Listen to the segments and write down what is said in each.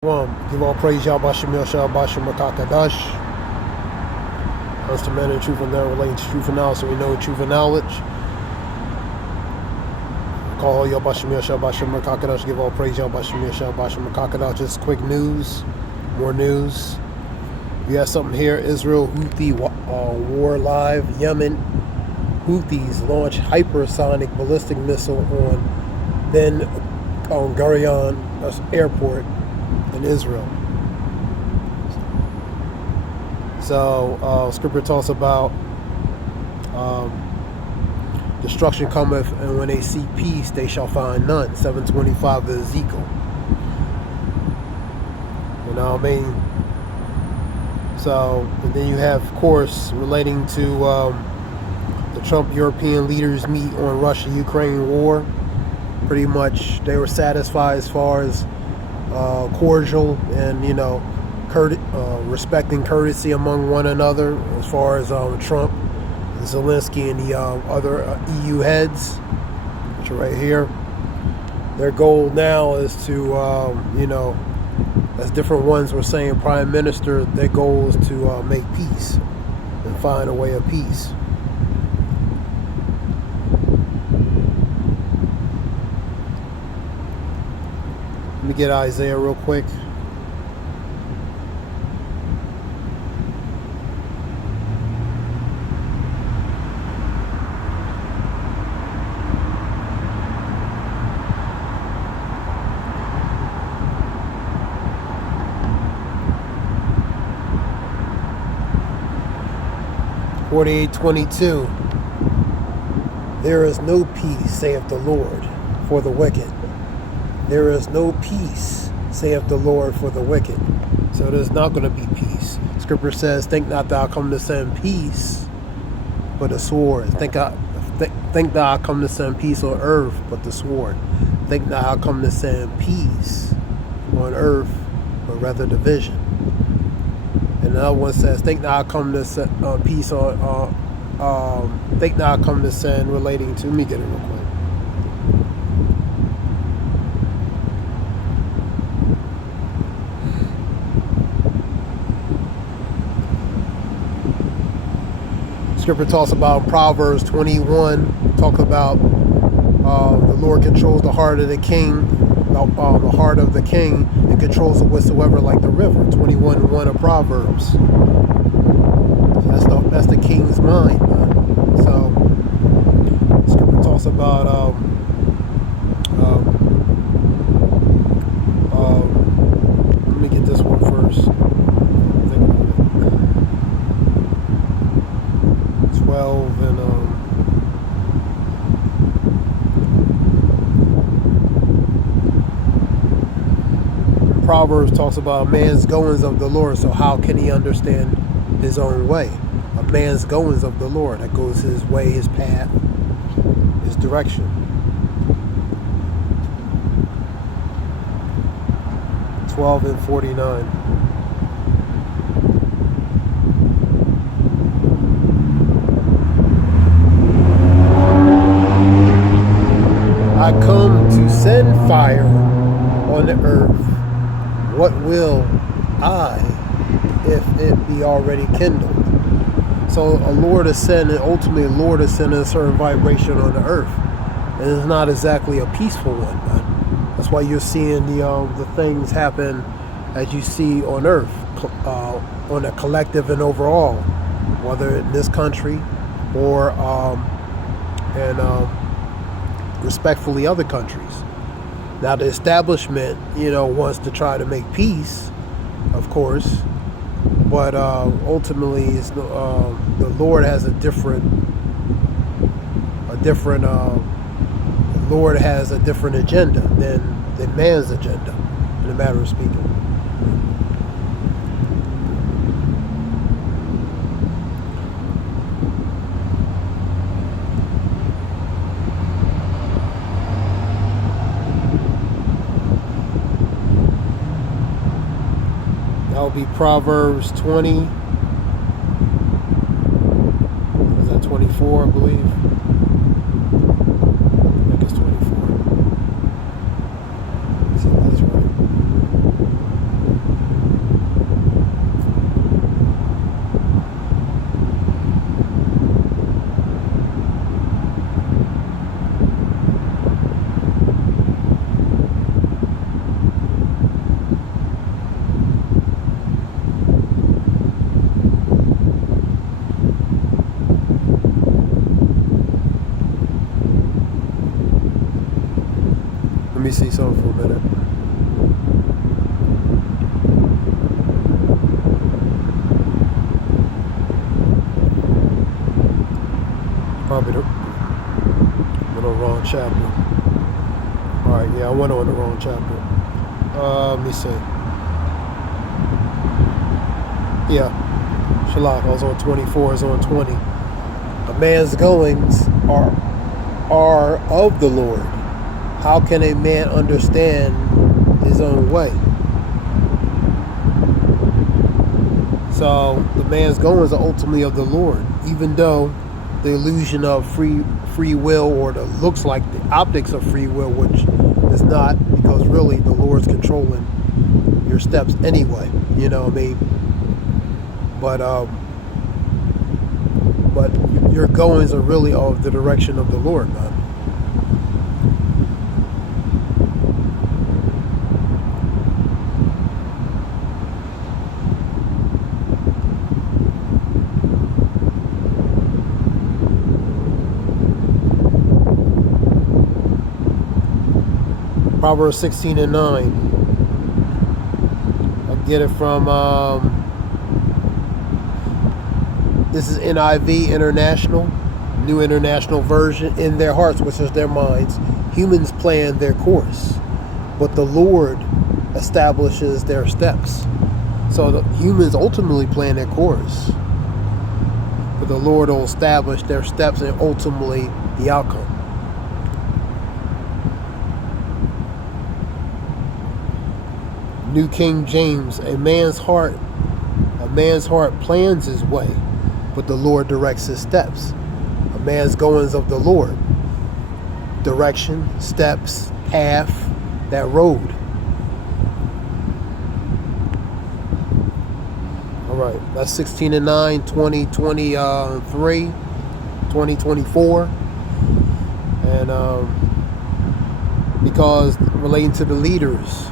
Give all praise Yahweh Shem Yahshua Bashem Makakadash. Us to men in truth and there relating to truth and knowledge, so we know truth and knowledge. Call Yahweh Shem Yahshua Bashem Makakadash. Give all praise Yahweh Shem Yahshua Bashem Makakadash. Just quick news, more news. We have something here. Israel Houthi war live. Yemen Houthis launch hypersonic ballistic missile on Ben Gurion airport in Israel. So scripture talks about destruction cometh, and when they see peace they shall find none. 725 of Ezekiel. You know what I mean? So, and then you have, of course, relating to the Trump European leaders meet on Russia-Ukraine war. Pretty much they were satisfied as far as cordial and, you know, respecting courtesy among one another, as far as Trump, Zelensky, and the other EU heads, which are right here. Their goal now is to, you know, as different ones were saying, Prime Minister, their goal is to make peace and find a way of peace. Let me get Isaiah real quick. (48:22). There is no peace, saith the Lord, for the wicked. There is no peace, saith the Lord, for the wicked. So there's not going to be peace. Scripture says, think not thou come to send peace, but a sword. Think thou I come to send peace on earth, but the sword. Think not I come to send peace on earth, but rather division. And another one says, think not I come to send peace on, think not I come to send relating to, let me get it real quick. Scripture talks about Proverbs 21, talk about the Lord controls the heart of the king, the heart of the king, and controls it whatsoever like the river. 21:1 of Proverbs. That's the king's mind, man. So Scripture talks about let me get this one first. Think about it. 12 and Proverbs talks about a man's goings of the Lord, so how can he understand his own way? A man's goings of the Lord, that goes his way, his path, his direction. (12 and 49). I come to send fire on the earth. What will I, if it be already kindled? So a Lord is sending, ultimately a Lord is sending a certain vibration on the earth. And it's not exactly a peaceful one, man. That's why you're seeing the things happen as you see on earth, on a collective and overall, whether in this country or respectfully other countries. Now the establishment, you know, wants to try to make peace, of course, but ultimately, it's the Lord has the Lord has a different agenda than man's agenda, in a matter of speaking. That will be Proverbs 20. Is that 24, I believe? I think it's 24. So that's right. maybe went on the wrong chapter. Alright, yeah, I went on the wrong chapter. Let me see. Yeah, Shalak, I was on 24, I was on 20. A man's goings are of the Lord. How can a man understand his own way? So the man's goings are ultimately of the Lord, even though the illusion of free will, or the looks like the optics of free will, which is not, because really the Lord's controlling your steps anyway. You know what I mean? But your goings are really of the direction of the Lord, man. Proverbs 16:9. I get it from this is NIV International, New International Version. In their hearts, which is their minds, humans plan their course, but the Lord establishes their steps. So the humans ultimately plan their course, but the Lord will establish their steps and ultimately the outcome. New King James, a man's heart plans his way, but the Lord directs his steps. A man's goings of the Lord. Direction, steps, path, that road. Alright, that's 16:9, 2023, 2024. And because relating to the leaders,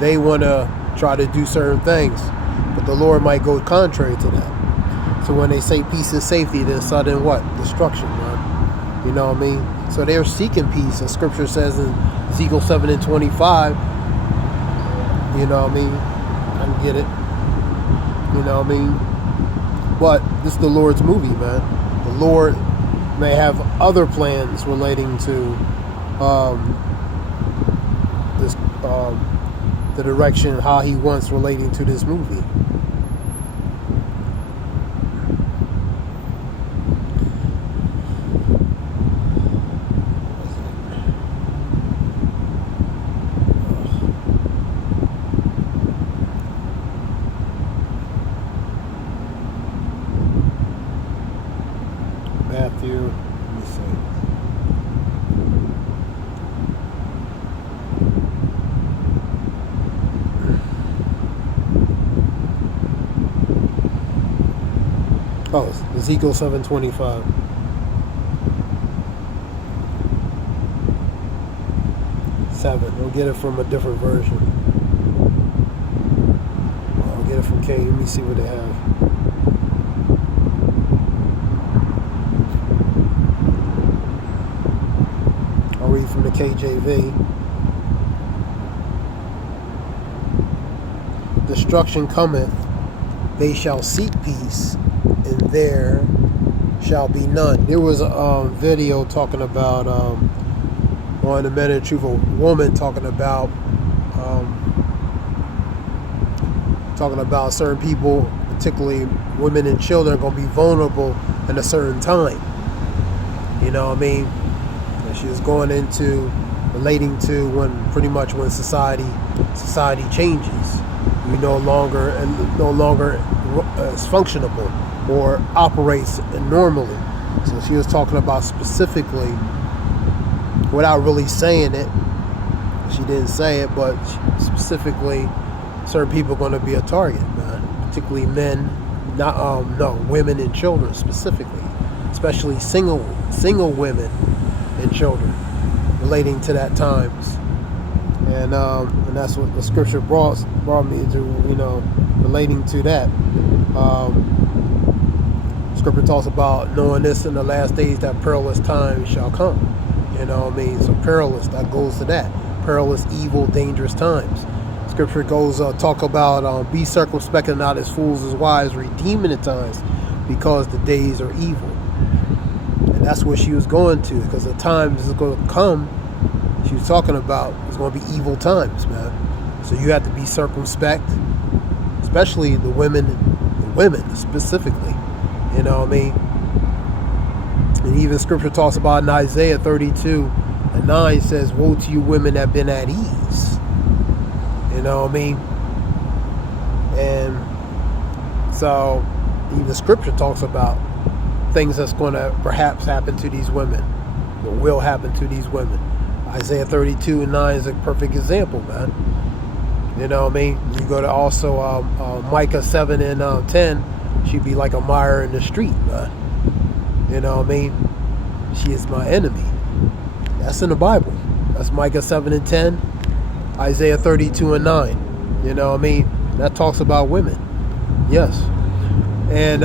they want to try to do certain things, but the Lord might go contrary to that. So when they say peace and safety, then sudden what? Destruction, man. You know what I mean? So they're seeking peace, as Scripture says in Ezekiel 7:25. You know what I mean? I can get it. You know what I mean? But this is the Lord's movie, man. The Lord may have other plans relating to this. The direction, how he wants relating to this movie. Matthew, let me see. Oh, Ezekiel 7:25. We'll get it from a different version. I'll get it from K. Let me see what they have. I'll read from the KJV. Destruction cometh, they shall seek peace, and there shall be none. There was a video talking about on the Men of Truth, a woman talking about certain people, particularly women and children, are going to be vulnerable at a certain time. You know what I mean? And she was going into relating to when society changes. You no longer is functionable or operates normally. So she was talking about specifically, without really saying it, she didn't say it, but specifically, certain people are going to be a target, man. Particularly men, women and children specifically, especially single women and children, relating to that times. And that's what the scripture brought me to, relating to that. Scripture talks about knowing this in the last days, that perilous times shall come. You know what I mean? So perilous, that goes to that. Perilous, evil, dangerous times. Scripture goes talk about be circumspect and not as fools as wise, redeeming the times, because the days are evil. And And that's what she was going to, because the times is going to come, she was talking about, it's going to be evil times, man. So you have to be circumspect, especially the women specifically. You know what I mean? And even scripture talks about in Isaiah 32:9 says, woe to you women that have been at ease. You know what I mean? And so even scripture talks about things that's going to perhaps happen to these women, or will happen to these women. Isaiah 32:9 is a perfect example, man. You know what I mean? You go to also Micah 7:10, she'd be like a mire in the street, man. You know what I mean? She is my enemy. That's in the Bible. That's Micah 7:10, Isaiah 32:9. You know what I mean? That talks about women. Yes. And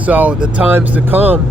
so the times to come,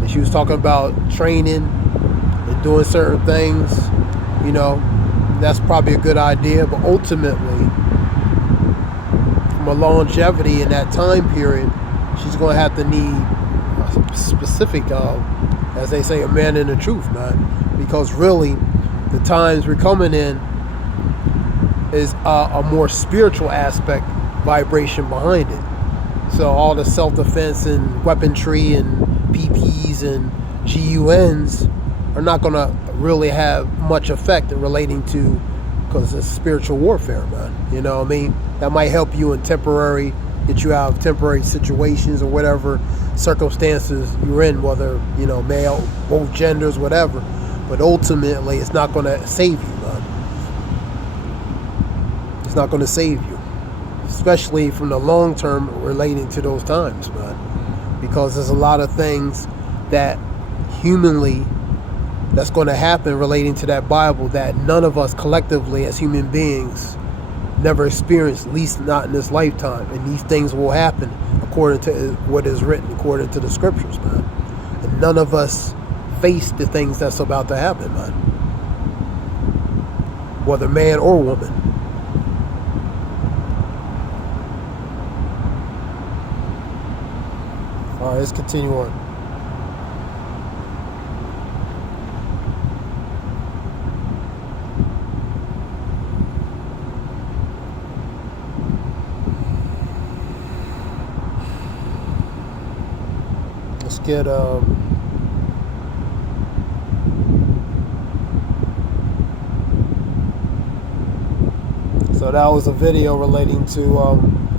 and she was talking about training and doing certain things, you know, that's probably a good idea. But ultimately, from a longevity in that time period, she's going to have to need a specific, as they say, a man in the truth, man. Because really, the times we're coming in is a more spiritual aspect, vibration behind it. So all the self-defense and weaponry and PPs and GUNs are not going to really have much effect in relating to, because it's spiritual warfare, man. You know what I mean? That might help you in temporary, get you out of temporary situations or whatever circumstances you're in, whether, you know, male, both genders, whatever. But ultimately, it's not going to save you, man. It's not going to save you. Especially from the long term relating to those times, man. Because there's a lot of things that humanly that's going to happen relating to that Bible that none of us collectively as human beings never experienced, at least not in this lifetime. And these things will happen according to what is written, according to the scriptures, man. And none of us face the things that's about to happen, man. Whether man or woman. All right, let's continue on. Let's get so that was a video relating to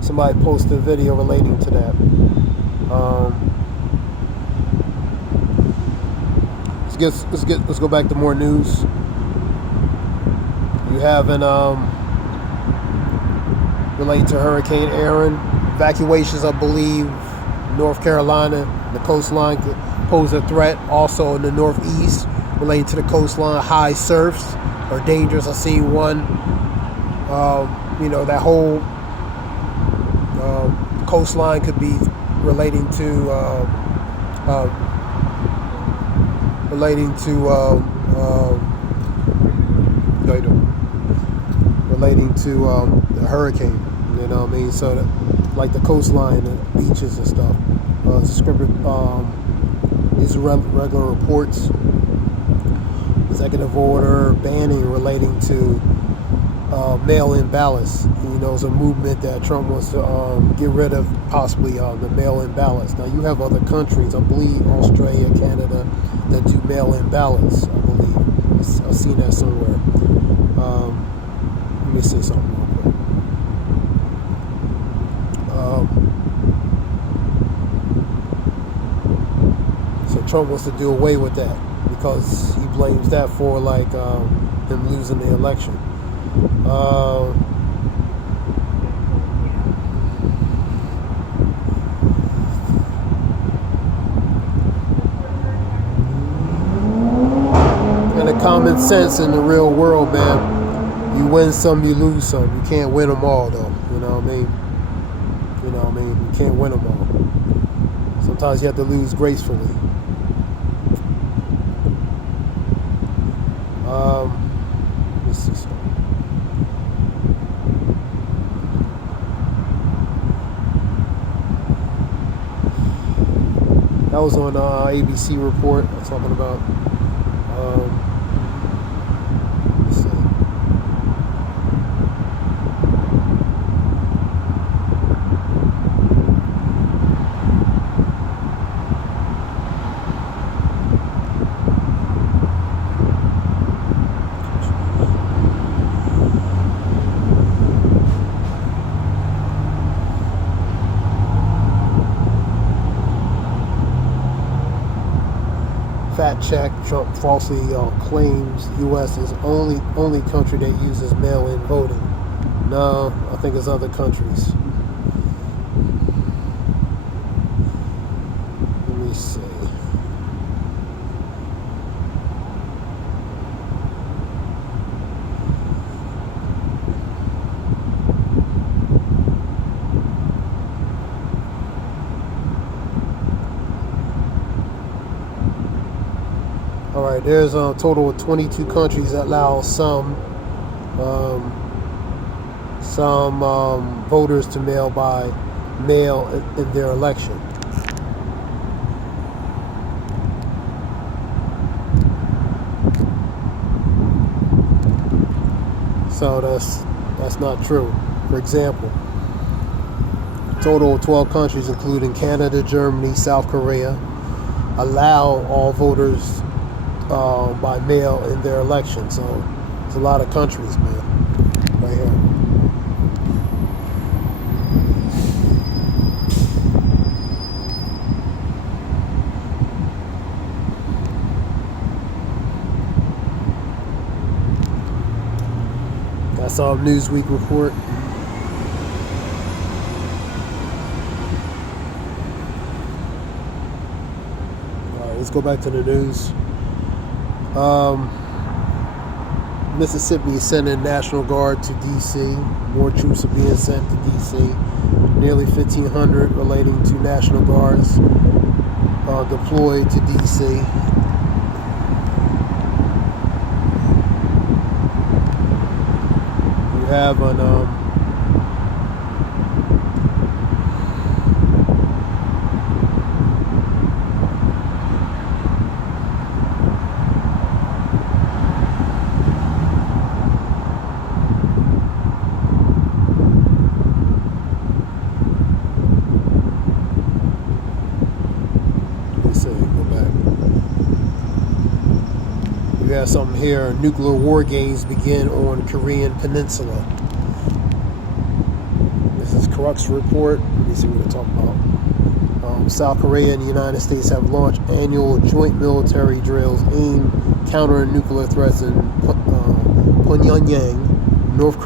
somebody posted a video relating to that. Let's go back to more news. You have an relating to Hurricane Aaron, evacuations, I believe, North Carolina, the coastline could pose a threat. Also in the northeast, relating to the coastline, high surfs are dangerous. I've seen one. You know, that whole coastline could be relating to the hurricane. You know what I mean? So that, like the coastline, the beaches and stuff. These are regular reports. Executive order banning relating to mail-in ballots. You know, it's a movement that Trump wants to get rid of, possibly the mail-in ballots. Now, you have other countries, I believe Australia, Canada, that do mail-in ballots, I believe. I've seen that somewhere. Let me see something real quick. So Trump wants to do away with that because he blames that for, like, him losing the election. And the common sense in the real world, man. You win some, you lose some. You can't win them all, though. You know what I mean? You know what I mean? You can't win them all. Sometimes you have to lose gracefully. Let's see something. That was on ABC report talking about. Let's see. Fact check: Trump falsely claims U.S. is only country that uses mail-in voting. No, I think it's other countries. Let me see. All right, there's a total of 22 countries that allow some voters to mail by mail in their election. So that's not true. For example, total of 12 countries, including Canada, Germany, South Korea, allow all voters by mail in their election. So it's a lot of countries, man, right here. That's our Newsweek report. All right, let's go back to the news. Mississippi is sending National Guard to D.C. More troops are being sent to D.C. Nearly 1,500 relating to National Guards deployed to D.C. You have an something here. Nuclear war games begin on Korean Peninsula. This is Crux report. Let me see what they're talking about. South Korea and the United States have launched annual joint military drills aimed countering nuclear threats in Pyongyang. North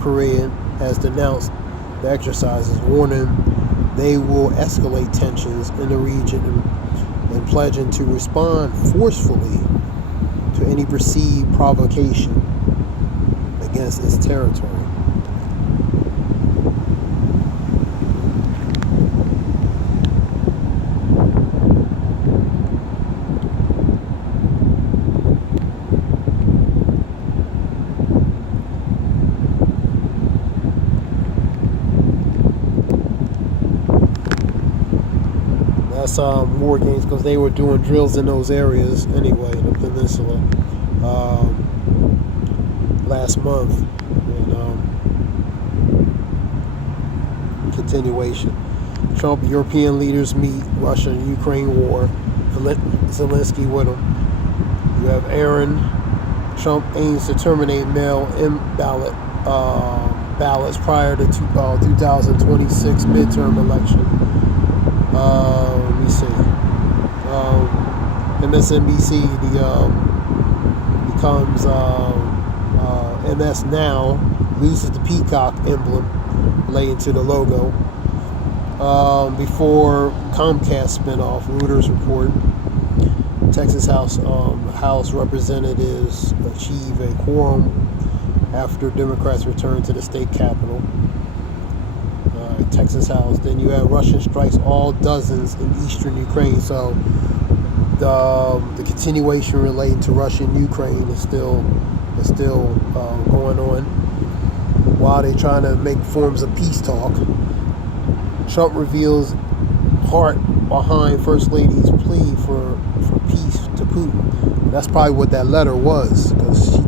Korea has denounced the exercises, warning they will escalate tensions in the region and pledging to respond forcefully to any perceived provocation against its territory. That's war games because they were doing drills in those areas anyway, in the peninsula, last month. And continuation. Trump, European leaders meet, Russia and Ukraine war. Zelensky with them. You have Aaron. Trump aims to terminate mail-in ballots prior to 2026 midterm election. Let me see. MSNBC becomes MS Now, loses the peacock emblem relating to the logo. Before Comcast spinoff, Reuters report. Texas House Representatives achieve a quorum after Democrats return to the state capitol. Texas House. Then you have Russian strikes all dozens in eastern Ukraine. So the continuation relating to Russia and Ukraine is still going on while they're trying to make forms of peace talk. Trump reveals heart behind First Lady's plea for peace to Putin. That's probably what that letter was, because she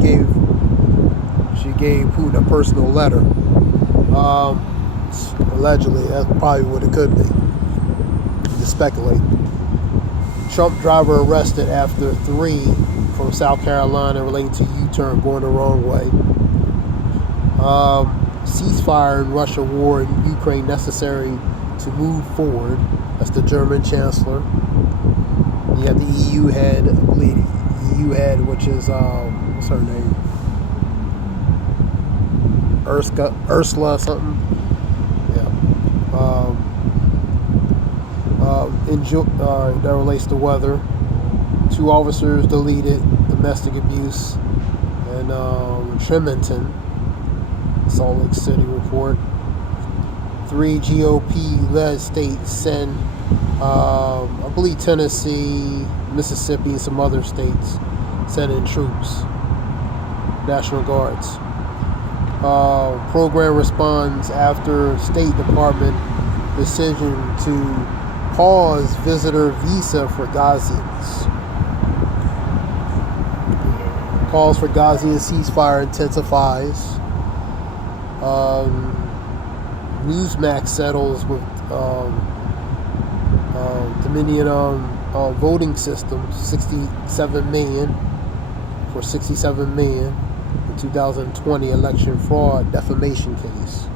gave Putin a personal letter. Allegedly, that's probably what it could be. To speculate. Trump driver arrested after 3 from South Carolina relating to U-turn going the wrong way. Ceasefire in Russia war in Ukraine necessary to move forward. That's the German chancellor. You have the EU head, I believe, EU head, which is what's her name? Ursula something. Yeah. That relates to weather. 2 officers deleted domestic abuse in Tremonton, Salt Lake City report. 3 GOP-led states send, I believe Tennessee, Mississippi, and some other states send in troops, National Guards. Program responds after State Department decision to pause visitor visa for Ghazians. Calls for Ghazian ceasefire intensifies. Newsmax settles with Dominion voting system, 67 million for 67 million in 2020 election fraud defamation case.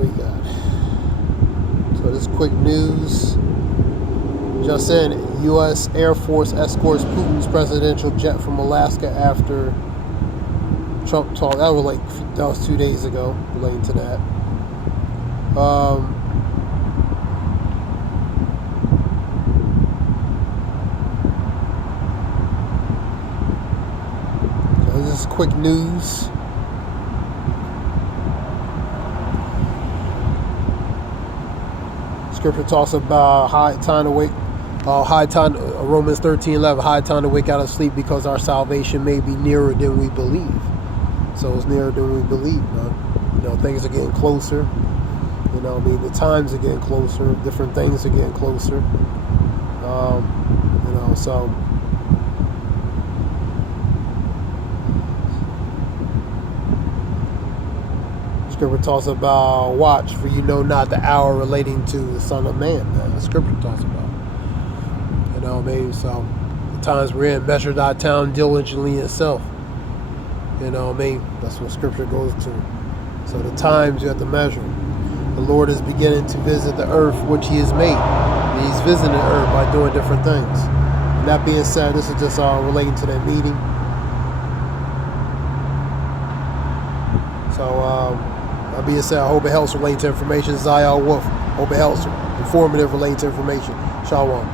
We got. So this quick news. Just in, U.S. Air Force escorts Putin's presidential jet from Alaska after Trump talk. That was 2 days ago, relating to that. So this is quick news. Scripture talks about high time to wake. Romans 13:11. High time to wake out of sleep, because our salvation may be nearer than we believe. So it's nearer than we believe, man. Things are getting closer. The times are getting closer. Different things are getting closer. So. Scripture talks about watch, for you know not the hour relating to the Son of Man. Man. The Scripture talks about. So the times we're in, measure thy town diligently itself. That's what Scripture goes to. So the times you have to measure. The Lord is beginning to visit the earth which He has made. And He's visiting the earth by doing different things. And that being said, this is just relating to that meeting. So that being said, I hope it helps relating to information. Zayal Wolf. Hope it helps informative relating to information. Shalom.